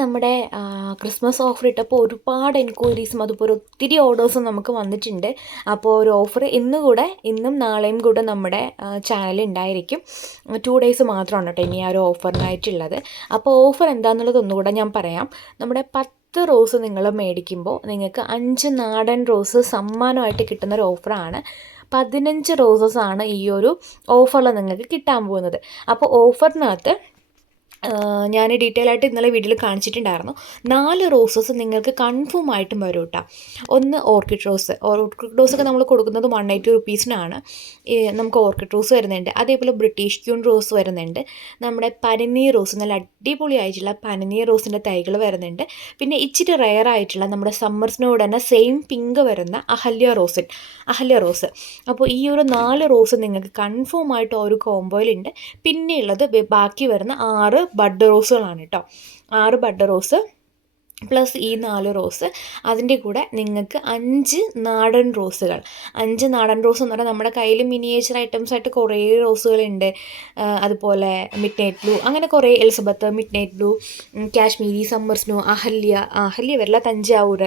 നമ്മുടെ Christmas offer ഇട്ടപ്പോൾ ഒരുപാട് എൻക്വയറീസും അതുപോലെ ഒത്തിരി ഓർഡേഴ്സും നമുക്ക് വന്നിട്ടുണ്ട്. അപ്പോൾ ഒരു ഓഫർ ഇന്ന് കൂടെ ഇന്നും നാളെയും കൂടെ നമ്മുടെ ചാനലിൽ ഉണ്ടായിരിക്കും ടു ഡേയ്സ് മാത്രമാണ് കേട്ടോ ഇനി ആ ഒരു ഓഫറിനായിട്ടുള്ളത് അപ്പോൾ ഓഫർ എന്താണെന്നുള്ളത് ഒന്നുകൂടെ ഞാൻ പറയാം. നമ്മുടെ പത്ത് റോസ് നിങ്ങൾ മേടിക്കുമ്പോൾ നിങ്ങൾക്ക് അഞ്ച് നാടൻ റോസ് സമ്മാനമായിട്ട് കിട്ടുന്ന ഒരു ഓഫറാണ് പതിനഞ്ച് റോസസ് ആണ് ഈ ഒരു ഓഫറിൽ നിങ്ങൾക്ക് കിട്ടാൻ പോകുന്നത്. അപ്പോൾ ഓഫറിനകത്ത് ഞാൻ ഡീറ്റെയിൽ ആയിട്ട് ഇന്നലെ വീഡിയോയിൽ കാണിച്ചിട്ടുണ്ടായിരുന്നു. നാല് റോസസ് നിങ്ങൾക്ക് കൺഫേം ആയിട്ടും വരും കേട്ടോ ഒന്ന് ഓർക്കിഡ് റോസ് ഓർക്കിഡ് റോസ് ഒക്കെ നമ്മൾ കൊടുക്കുന്നത് വൺ എയ്റ്റി റുപ്പീസിനാണ് നമുക്ക് ഓർക്കിഡ് റോസ് വരുന്നുണ്ട്. അതേപോലെ ബ്രിട്ടീഷ് ക്യൂൺ റോസ് വരുന്നുണ്ട്. നമ്മുടെ പനിനീർ റോസ് നല്ല അടിപൊളി ആയിട്ടുള്ള പനിനീർ റോസിന്റെ തൈകൾ വരുന്നുണ്ട്. പിന്നെ ഇച്ചിരി റെയർ ആയിട്ടുള്ള നമ്മുടെ സമ്മർസിനോട് തന്നെ സെയിം പിങ്ക് വരുന്ന അഹല്യ റോസിൻ അഹല്യ റോസ് അപ്പോൾ ഈ ഒരു നാല് റോസ് നിങ്ങൾക്ക് കൺഫേം ആയിട്ട് ഒരു കോംബോയിലുണ്ട് പിന്നെയുള്ളത് ബാക്കി വരുന്ന ആറ് ബഡ് റോസുകളാണ് കേട്ടോ ആറ് ബഡ് റോസ് പ്ലസ് ഈ നാല് റോസ്. അതിന്റെ കൂടെ നിങ്ങൾക്ക് അഞ്ച് നാടൻ റോസുകൾ. അഞ്ച് നാടൻ റോസ് എന്ന് പറഞ്ഞാൽ നമ്മുടെ കയ്യിൽ മിനിയേച്ചർ ഐറ്റംസ് ആയിട്ട് കുറേ റോസുകളുണ്ട്. അതുപോലെ മിഡ് നൈറ്റ് ബ്ലൂ അങ്ങനെ കുറേ Elizabeth midnight blue Kashmiri summer snow Ahalya Ahalya വരില്ല Thanjavur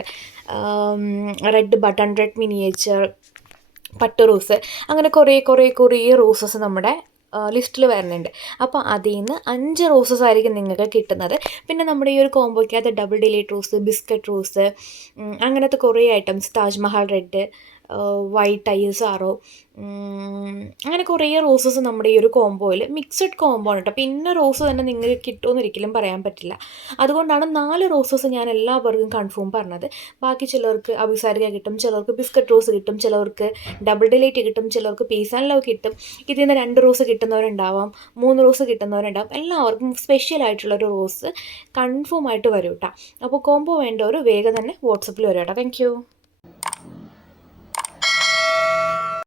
red button red miniature പട്ട് റോസ്. അങ്ങനെ കുറേ കുറേ കുറേ റോസസ് നമ്മുടെ ലിസ്റ്റിൽ വരുന്നുണ്ട്. അപ്പോൾ അതിൽ നിന്ന് അഞ്ച് റോസസ് ആയിരിക്കും നിങ്ങൾക്ക് കിട്ടുന്നത്. പിന്നെ നമ്മുടെ ഈ ഒരു കോംബോയ്ക്കകത്ത് double delight rose biscuit rose അങ്ങനത്തെ കുറേ ഐറ്റംസ് താജ്മഹൽ റെഡ് വൈറ്റ് ഐസാറോ അങ്ങനെ കുറേ റോസസ് നമ്മുടെ ഈ ഒരു കോംബോയിൽ മിക്സഡ് കോമ്പോ ആണ് കേട്ടോ പിന്നെ റോസ് തന്നെ നിങ്ങൾക്ക് കിട്ടുമെന്ന് ഒരിക്കലും പറയാൻ പറ്റില്ല. അതുകൊണ്ടാണ് നാല് റോസസ് ഞാൻ എല്ലാവർക്കും കൺഫേം പറഞ്ഞത്. ബാക്കി ചിലർക്ക് അഭിസാരിക കിട്ടും ചിലർക്ക് ബിസ്ക്കറ്റ് റോസ് കിട്ടും ചിലർക്ക് ഡബിൾ ഡിലൈറ്റ് കിട്ടും ചിലർക്ക് പീസ് ആൻഡ് ലവ് കിട്ടും. ഇതിൽ നിന്ന് രണ്ട് റോസ് കിട്ടുന്നവരുണ്ടാവാം മൂന്ന് റോസ് കിട്ടുന്നവരുണ്ടാവും. എല്ലാവർക്കും സ്പെഷ്യൽ ആയിട്ടുള്ള ഒരു റോസ് കൺഫേം ആയിട്ട് വരും കേട്ടോ അപ്പോൾ കോംബോ വേണ്ടവർ വേഗം തന്നെ വാട്സപ്പിൽ വരും കേട്ടോ താങ്ക്